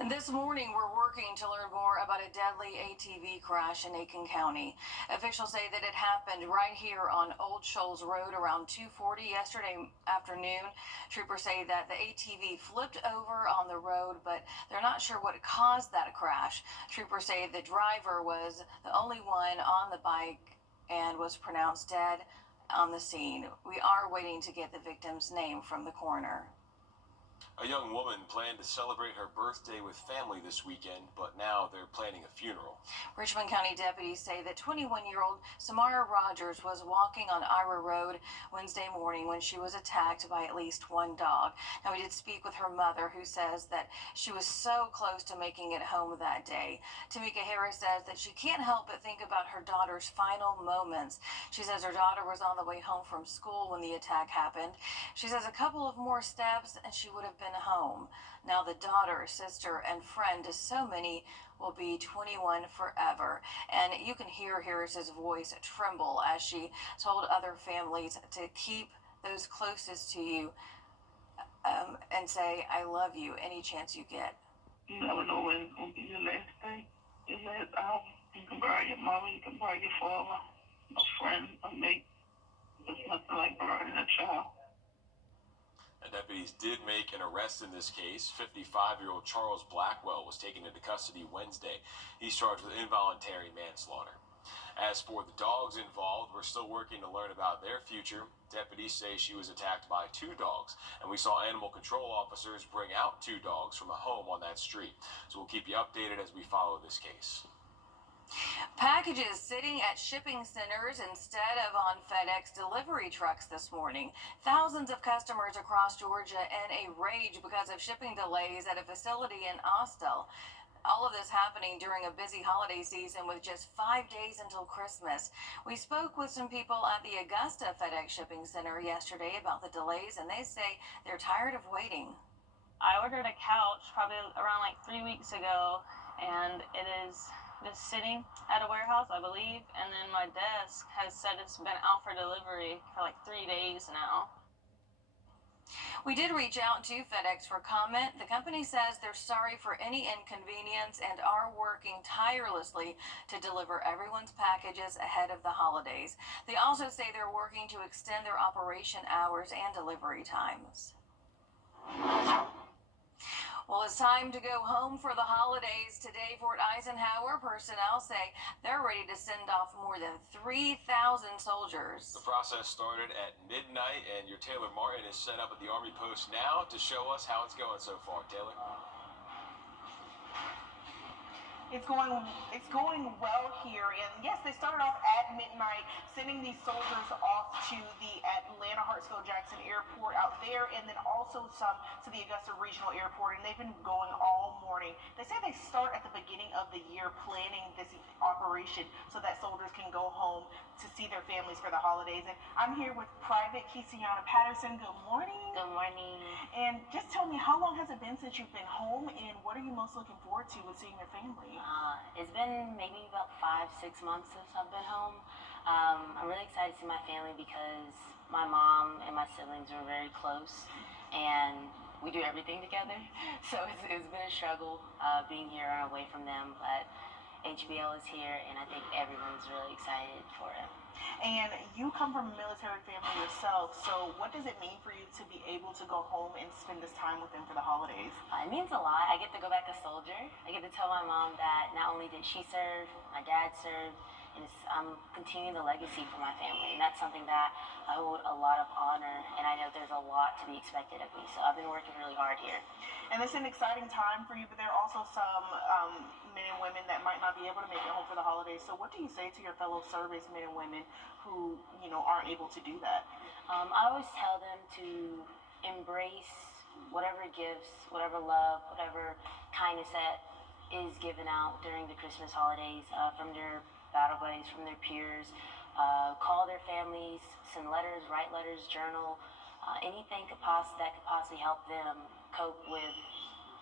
And this morning, we're working to learn more about a deadly ATV crash in Aiken County. Officials say that it happened right here on Old Shoals Road around 2:40 yesterday afternoon. Troopers say that the ATV flipped over on the road, but they're not sure what caused that crash. Troopers say the driver was the only one on the bike and was pronounced dead on the scene. We are waiting to get the victim's name from the coroner. A young woman planned to celebrate her birthday with family this weekend, but now they're planning a funeral. Richmond County deputies say that 21-year-old Samara Rogers was walking on Ira Road Wednesday morning when she was attacked by at least one dog. Now, we did speak with her mother, who says that she was so close to making it home that day. Tamika Harris says that she can't help but think about her daughter's final moments. She says her daughter was on the way home from school when the attack happened. She says a couple of more steps and she would have been home. Now the daughter, sister, and friend to so many will be 21 forever. And you can hear Harris's voice tremble as she told other families to keep those closest to you and say, I love you any chance you get. You never know when it's going to be your last day, your last hour. You can bury your mother, you can bury your father, a friend, a mate. There's nothing like burying a child. And deputies did make an arrest in this case. 55-year-old Charles Blackwell was taken into custody Wednesday. He's charged with involuntary manslaughter. As for the dogs involved, we're still working to learn about their future. Deputies say she was attacked by two dogs, and we saw animal control officers bring out two dogs from a home on that street. So we'll keep you updated as we follow this case. Packages sitting at shipping centers instead of on FedEx delivery trucks this morning. Thousands of customers across Georgia in a rage because of shipping delays at a facility in Austell. All of this happening during a busy holiday season with just 5 days until Christmas. We spoke with some people at the Augusta FedEx Shipping Center yesterday about the delays, and they say they're tired of waiting. I ordered a couch probably around like 3 weeks ago, and it is just sitting at a warehouse, I believe, and then my desk has said it's been out for delivery for like 3 days now. We did reach out to FedEx for comment. The company says they're sorry for any inconvenience and are working tirelessly to deliver everyone's packages ahead of the holidays. They also say they're working to extend their operation hours and delivery times. Well, it's time to go home for the holidays. Today, Fort Eisenhower personnel say they're ready to send off more than 3,000 soldiers. The process started at midnight, and your Taylor Martin is set up at the Army Post now to show us how it's going so far. Taylor? It's going well here, and yes, they started off at midnight, sending these soldiers off to the Atlanta Hartsfield-Jackson Airport out there, and then also some to the Augusta Regional Airport, and they've been going all morning. They say they start at the beginning of the year planning this operation so that soldiers can go home to see their families for the holidays. And I'm here with Private Kisiana Patterson. Good morning. Good morning. And just tell me, how long has it been since you've been home, and what are you most looking forward to with seeing your family? It's been maybe about 5-6 months since I've been home. I'm really excited to see my family because my mom and my siblings are very close, and we do everything together. So it's been a struggle being here and away from them, but HBO is here, and I think everyone's really excited for it. And you come from a military family yourself, so what does it mean for you to be able to go home and spend this time with them for the holidays? It means a lot. I get to go back a soldier. I get to tell my mom that not only did she serve, my dad served, and I'm continuing the legacy for my family. And that's something that I hold a lot of honor, and I know there's a lot to be expected of me. So I've been working really hard here. And it's an exciting time for you, but there are also some men and women that might not be able to make it home for the holidays. So what do you say to your fellow servicemen and women who, aren't able to do that? I always tell them to embrace whatever gifts, whatever love, whatever kindness that is given out during the Christmas holidays from their battle buddies, from their peers. Call their families, send letters, write letters, journal, anything that could possibly help them cope with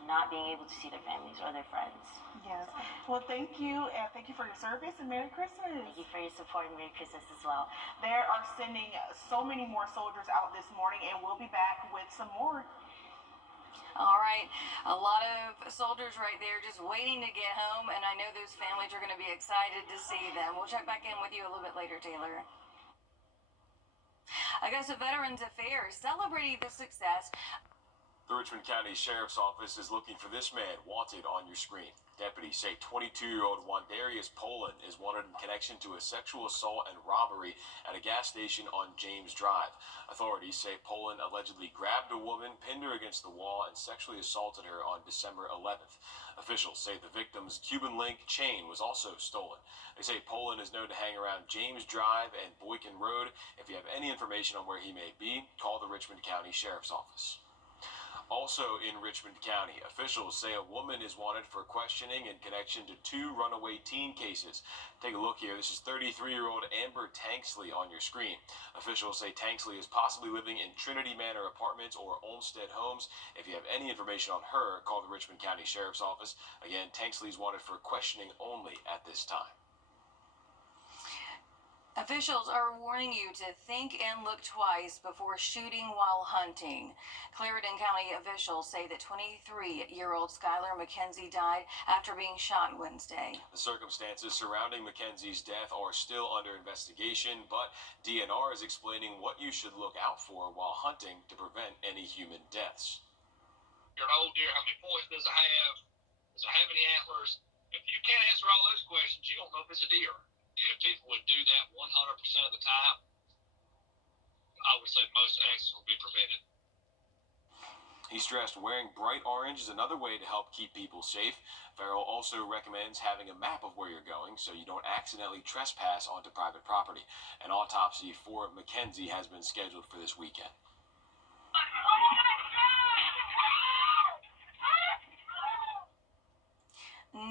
not being able to see their families or their friends. Yes. Well, thank you, and thank you for your service, and Merry Christmas. Thank you for your support, and Merry Christmas as well. They are sending so many more soldiers out this morning, and we'll be back with some more. All right, a lot of soldiers right there just waiting to get home, and I know those families are going to be excited to see them. We'll check back in with you a little bit later, Taylor. Augusta Veterans Affairs celebrating the success. The Richmond County Sheriff's Office is looking for this man wanted on your screen. Deputies say 22-year-old Wrdw Poland is wanted in connection to a sexual assault and robbery at a gas station on James Drive. Authorities say Poland allegedly grabbed a woman, pinned her against the wall, and sexually assaulted her on December 11th. Officials say the victim's Cuban link chain was also stolen. They say Poland is known to hang around James Drive and Boykin Road. If you have any information on where he may be, call the Richmond County Sheriff's Office. Also in Richmond County, officials say a woman is wanted for questioning in connection to 2 runaway teen cases. Take a look here. This is 33-year-old Amber Tanksley on your screen. Officials say Tanksley is possibly living in Trinity Manor Apartments or Olmsted Homes. If you have any information on her, call the Richmond County Sheriff's Office. Again, Tanksley is wanted for questioning only at this time. Officials are warning you to think and look twice before shooting while hunting. Clarendon County officials say that 23-year-old Skylar McKenzie died after being shot Wednesday. The circumstances surrounding Mackenzie's death are still under investigation, but DNR is explaining what you should look out for while hunting to prevent any human deaths. You're an old deer. How many points does it have? Does it have any antlers? If you can't answer all those questions, you don't know if it's a deer. If people would do that 100% of the time, I would say most accidents would be prevented. He stressed wearing bright orange is another way to help keep people safe. Farrell also recommends having a map of where you're going so you don't accidentally trespass onto private property. An autopsy for Mackenzie has been scheduled for this weekend.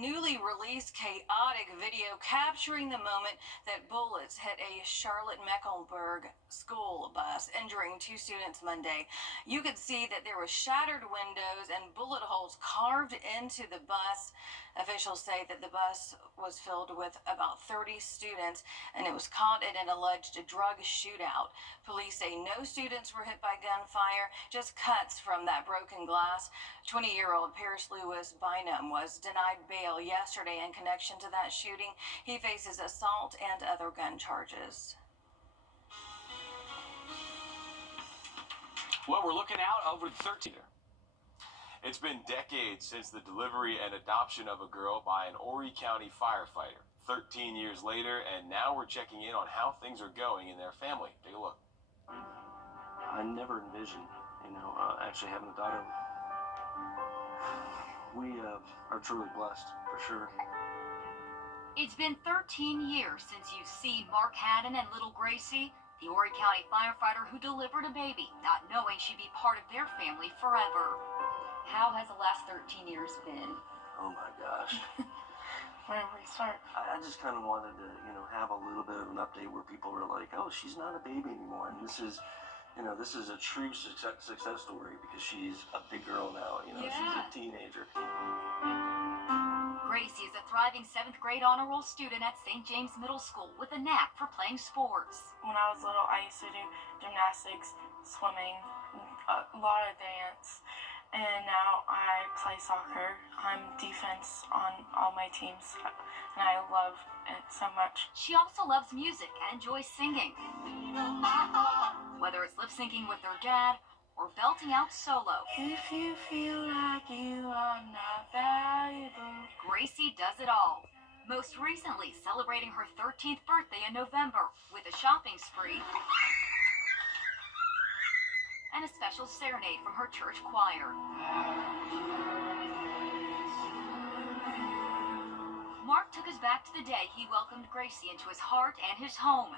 Newly released chaotic video capturing the moment that bullets hit a Charlotte-Mecklenburg school bus, injuring 2 students Monday. You could see that there were shattered windows and bullet holes carved into the bus. Officials say that the bus was filled with about 30 students and it was caught in an alleged drug shootout. Police say no students were hit by gunfire, just cuts from that broken glass. 20-year-old Pierce Lewis Bynum was denied bail yesterday in connection to that shooting. He faces assault and other gun charges. Well, we're looking out over the 13. It's been decades since the delivery and adoption of a girl by an Horry County firefighter. 13 years later, and now we're checking in on how things are going in their family. Take a look. I never envisioned, actually having a daughter. We are truly blessed, for sure. It's been 13 years since you've seen Mark Haddon and little Gracie, the Horry County firefighter who delivered a baby, not knowing she'd be part of their family forever. How has the last 13 years been? Oh my gosh. Where do we start? I just kind of wanted to, have a little bit of an update where people were like, oh, she's not a baby anymore. And this is a true success story because she's a big girl now, She's a teenager. Gracie is a thriving 7th grade honor roll student at St. James Middle School with a knack for playing sports. When I was little, I used to do gymnastics, swimming, a lot of dance, and now I play soccer. I'm defense on all my teams, and I love it so much. She also loves music and enjoys singing. Whether it's lip syncing with her dad or belting out solo. If you feel like you are not valuable. Gracie does it all. Most recently celebrating her 13th birthday in November with a shopping spree and a special serenade from her church choir. Mark took us back to the day he welcomed Gracie into his heart and his home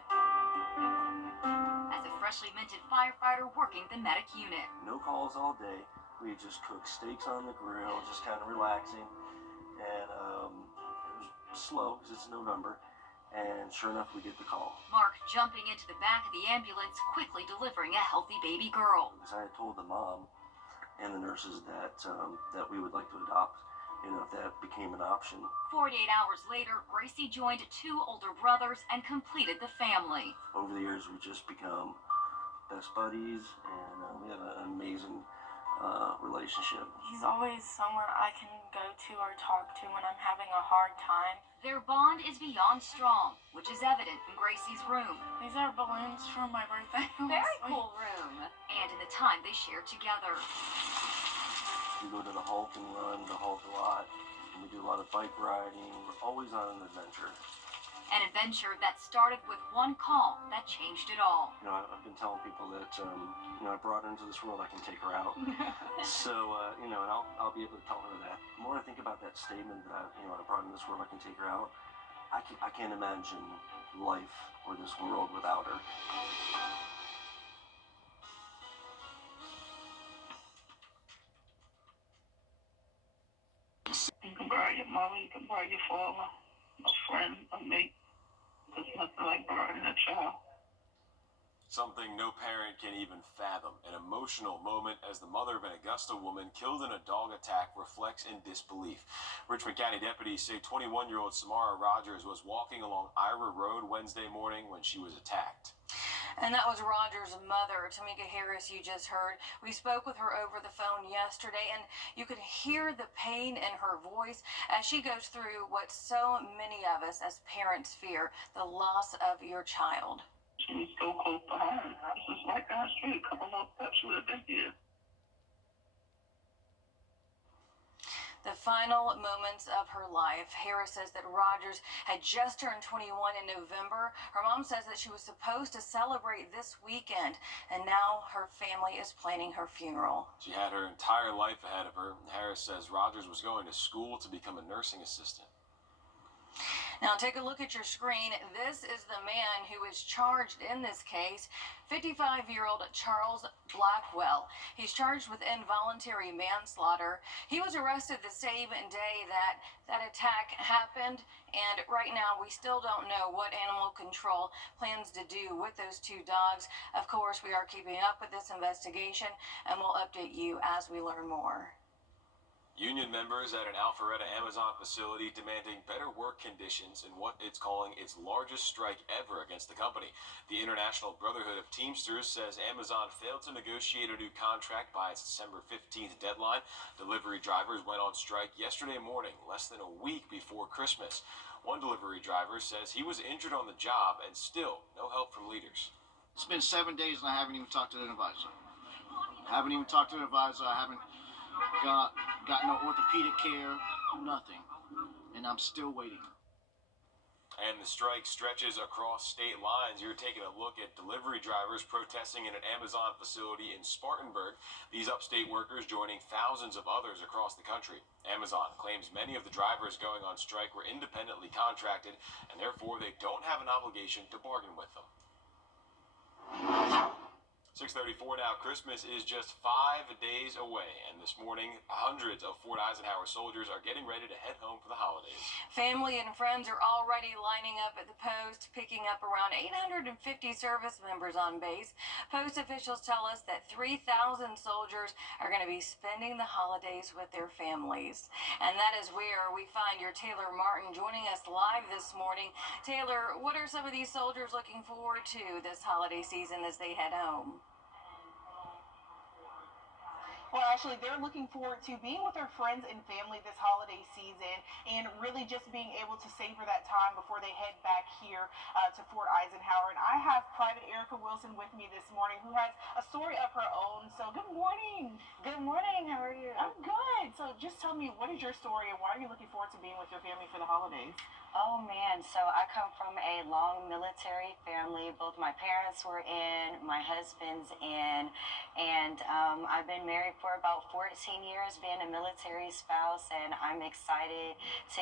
as a freshly minted firefighter working the medic unit. No calls all day. We just cooked steaks on the grill, just kind of relaxing. And it was slow because it's November. And sure enough, we get the call. Mark jumping into the back of the ambulance, quickly delivering a healthy baby girl. Because I had told the mom and the nurses that we would like to adopt, if that became an option. 48 hours later, Gracie joined 2 older brothers and completed the family. Over the years, we've just become best buddies, and we have an amazing relationship. He's always someone I can go to or talk to when I'm having a hard time. Their bond is beyond strong, which is evident in Gracie's room. These are balloons from my birthday. Very cool room. And in the time they share together. We go to the Hulk and run the Hulk a lot. And we do a lot of bike riding. We're always on an adventure. An adventure that started with one call that changed it all. You know, I've been telling people that, I brought her into this world, I can take her out. So, and I'll be able to tell her that. The more I think about that statement that, I brought her in this world, I can take her out, I can't imagine life or this world without her. You can bury your mother, you can bury your father, a friend, a mate. There's nothing like burying a child. Something no parent can even fathom. An emotional moment as the mother of an Augusta woman killed in a dog attack reflects in disbelief. Richmond County deputies say 21-year-old Samara Rogers was walking along Ira Road Wednesday morning when she was attacked. And that was Roger's mother, Tamika Harris, you just heard. We spoke with her over the phone yesterday, and you could hear the pain in her voice as she goes through what so many of us as parents fear, the loss of your child. She was so close to home. This is right down the street, a couple more steps, she would have been here. The final moments of her life. Harris says that Rogers had just turned 21 in November. Her mom says that she was supposed to celebrate this weekend, and now her family is planning her funeral. She had her entire life ahead of her. Harris says Rogers was going to school to become a nursing assistant. Now take a look at your screen. This is the man who is charged in this case, 55-year-old Charles Blackwell. He's charged with involuntary manslaughter. He was arrested the same day that attack happened, and right now we still don't know what animal control plans to do with those two dogs. Of course, we are keeping up with this investigation, and we'll update you as we learn more. Union members at an Alpharetta Amazon facility demanding better work conditions in what it's calling its largest strike ever against the company. The International Brotherhood of Teamsters says Amazon failed to negotiate a new contract by its December 15th deadline. Delivery drivers went on strike yesterday morning, less than a week before Christmas. One delivery driver says he was injured on the job and still no help from leaders. It's been 7 days and I haven't even talked to an advisor. I haven't got no orthopedic care, nothing. And I'm still waiting. And the strike stretches across state lines. You're taking a look at delivery drivers protesting in an Amazon facility in Spartanburg. These upstate workers joining thousands of others across the country. Amazon claims many of the drivers going on strike were independently contracted, and therefore they don't have an obligation to bargain with them. 6:34 now. Christmas is just 5 days away, and this morning, hundreds of Fort Eisenhower soldiers are getting ready to head home for the holidays. Family and friends are already lining up at the post, picking up around 850 service members on base. Post officials tell us that 3,000 soldiers are going to be spending the holidays with their families. And that is where we find your Taylor Martin joining us live this morning. Taylor, what are some of these soldiers looking forward to this holiday season as they head home? Well, actually, they're looking forward to being with their friends and family this holiday season and really just being able to savor that time before they head back here to Fort Eisenhower. And I have Private Erica Wilson with me this morning, who has a story of her own. So good morning. Good morning. How are you? I'm good. So just tell me, what is your story and why are you looking forward to being with your family for the holidays? Oh man, so I come from a long military family. Both my parents were in, my husband's in, and I've been married for about 14 years, being a military spouse, and I'm excited to,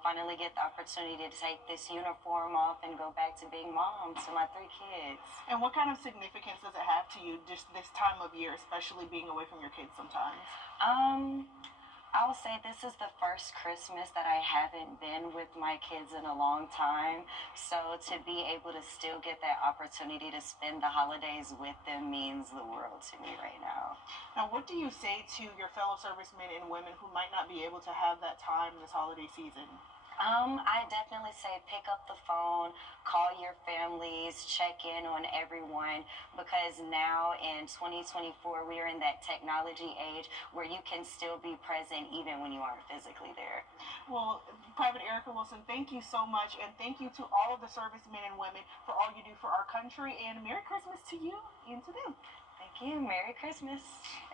finally get the opportunity to take this uniform off and go back to being mom to my 3 kids. And what kind of significance does it have to you just this time of year, especially being away from your kids sometimes? I will say this is the first Christmas that I haven't been with my kids in a long time. So to be able to still get that opportunity to spend the holidays with them means the world to me right now. Now, what do you say to your fellow servicemen and women who might not be able to have that time this holiday season? I definitely say pick up the phone, call your families, check in on everyone, because now in 2024 we are in that technology age where you can still be present even when you aren't physically there. Well, Private Erica Wilson, thank you so much, and thank you to all of the servicemen and women for all you do for our country, and Merry Christmas to you and to them. Thank you. Merry Christmas.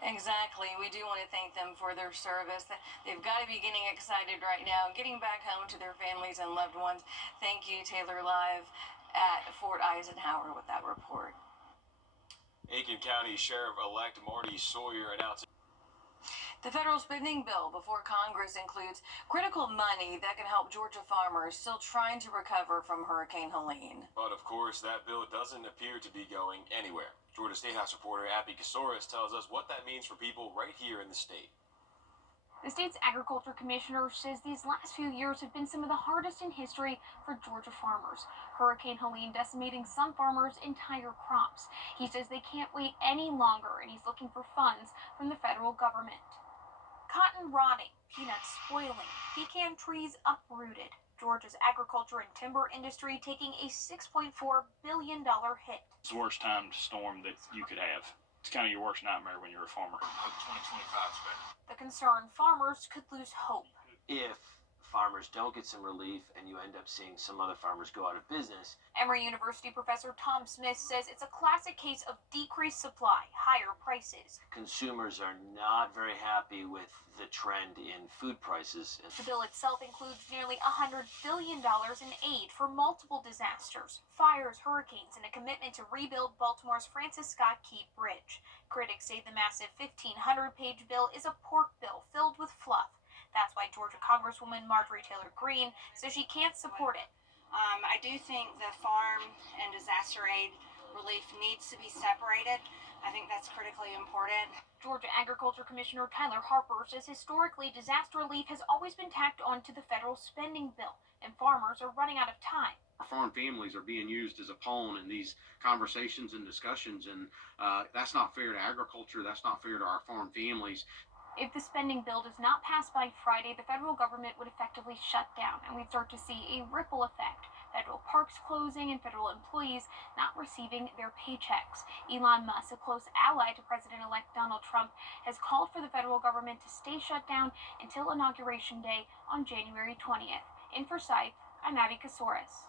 Exactly. We do want to thank them for their service. They've got to be getting excited right now, getting back home to their families and loved ones. Thank you, Taylor, live at Fort Eisenhower with that report. Aiken County Sheriff-elect Marty Sawyer announced the federal spending bill before Congress includes critical money that can help Georgia farmers still trying to recover from Hurricane Helene. But of course, that bill doesn't appear to be going anywhere. Georgia State House reporter Abby Kasoris tells us what that means for people right here in the state. The state's agriculture commissioner says these last few years have been some of the hardest in history for Georgia farmers. Hurricane Helene decimating some farmers' entire crops. He says they can't wait any longer, and he's looking for funds from the federal government. Cotton rotting, peanuts spoiling, pecan trees uprooted. Georgia's agriculture and timber industry taking a $6.4 billion hit. It's the worst timed storm that you could have. It's kind of your worst nightmare when you're a farmer. 2025 spend. The concerned farmers could lose hope. If farmers don't get some relief and you end up seeing some other farmers go out of business. Emory University professor Tom Smith says it's a classic case of decreased supply, higher prices. Consumers are not very happy with the trend in food prices. The bill itself includes nearly $100 billion in aid for multiple disasters, fires, hurricanes, and a commitment to rebuild Baltimore's Francis Scott Key Bridge. Critics say the massive 1,500-page bill is a pork bill filled with fluff. That's why Georgia Congresswoman Marjorie Taylor Greene says she can't support it. I do think the farm and disaster aid relief needs to be separated. I think that's critically important. Georgia Agriculture Commissioner Tyler Harper says historically disaster relief has always been tacked onto the federal spending bill, and farmers are running out of time. Our farm families are being used as a pawn in these conversations and discussions, and that's not fair to agriculture. That's not fair to our farm families. If the spending bill does not pass by Friday, the federal government would effectively shut down, and we'd start to see a ripple effect. Federal parks closing and federal employees not receiving their paychecks. Elon Musk, a close ally to President-elect Donald Trump, has called for the federal government to stay shut down until Inauguration Day on January 20th. In Forsyth, I'm Abby Kasoris.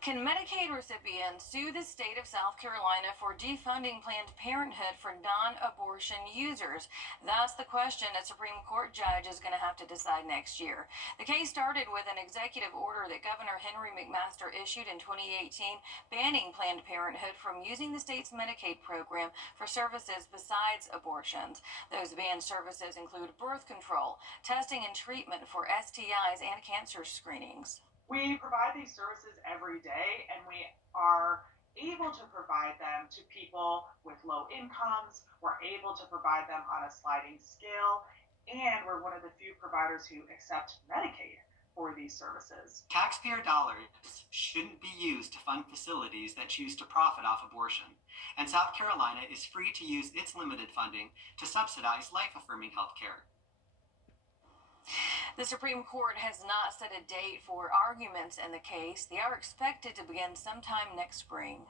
Can Medicaid recipients sue the state of South Carolina for defunding Planned Parenthood for non-abortion users? That's the question a Supreme Court judge is going to have to decide next year. The case started with an executive order that Governor Henry McMaster issued in 2018 banning Planned Parenthood from using the state's Medicaid program for services besides abortions. Those banned services include birth control, testing and treatment for STIs, and cancer screenings. We provide these services every day, and we are able to provide them to people with low incomes. We're able to provide them on a sliding scale, and we're one of the few providers who accept Medicaid for these services. Taxpayer dollars shouldn't be used to fund facilities that choose to profit off abortion, and South Carolina is free to use its limited funding to subsidize life-affirming health care. The Supreme Court has not set a date for arguments in the case. They are expected to begin sometime next spring.